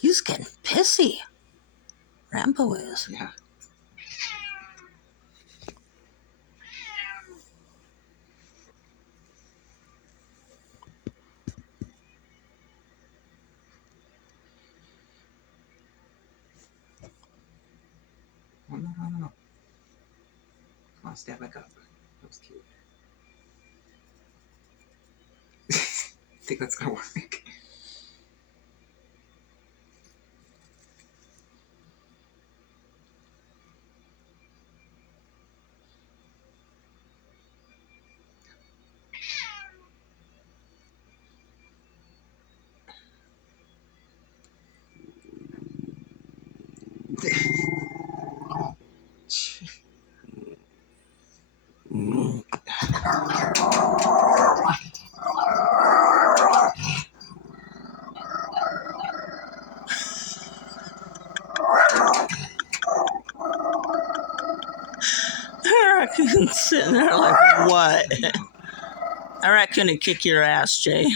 He's getting pissy. Rambo is. Yeah. Oh, no. Come on, stand back up. That was cute. I think that's gonna work. Raccoon's sitting there like, what? A raccoon would kick your ass, Jay.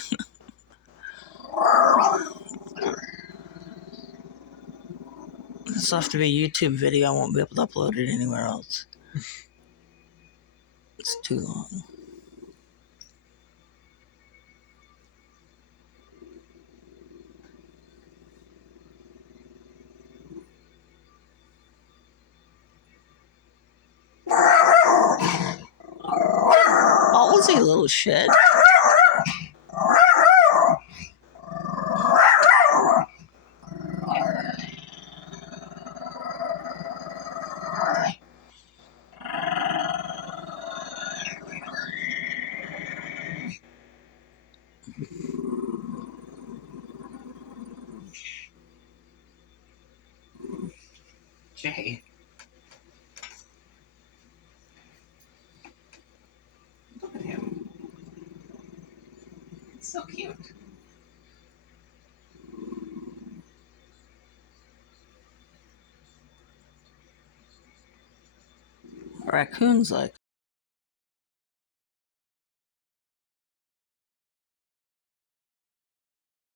This will have to be a YouTube video. I won't be able to upload it anywhere else. It's too long. Oh, was he a little shit? Jay. Look at him. It's so cute. Raccoon's like,